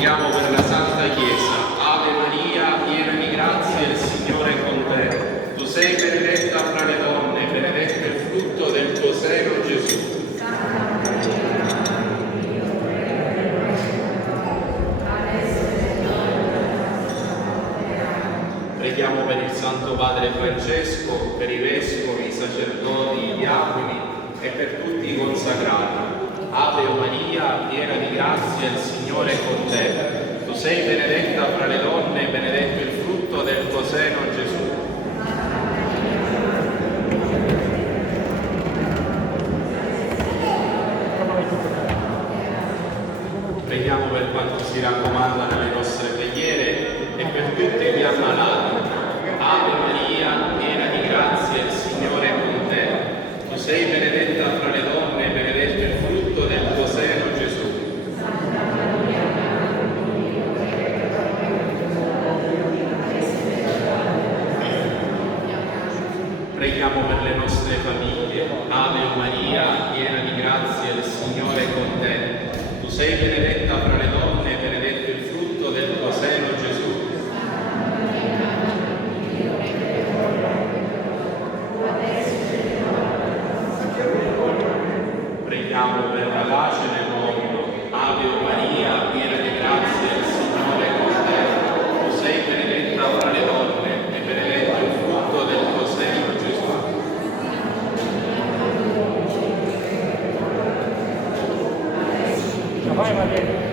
Preghiamo per la Santa Chiesa. Ave Maria, piena di grazia, il Signore è con te. Tu sei benedetta fra le donne, benedetto il frutto del tuo seno, Gesù. Preghiamo per il Santo Padre Francesco, per i vescovi, i sacerdoti, i diaconi e per tutti i consacrati. Ave Maria, piena di grazia, il Signore è con te. Tu sei benedetta fra le donne, benedetto il frutto del tuo seno, Gesù. Preghiamo per quanto si raccomanda nelle nostre preghiere e per tutti gli ammalati. Ave Maria, piena di grazia, il Signore è con te. Tu sei benedetta fra le donne, benedetto il frutto del tuo seno, Gesù. Preghiamo per le nostre famiglie. Ave Maria, piena di grazia, il Signore è con te. Tu sei benedetta fra le donne, benedetto il frutto del tuo seno, Gesù. Preghiamo per la pace nel mondo. Ave Maria, piena di grazia, il Signore è con te. Tu sei benedetta fra le donne e benedetto il frutto del tuo seno, Gesù. Vai, Maria.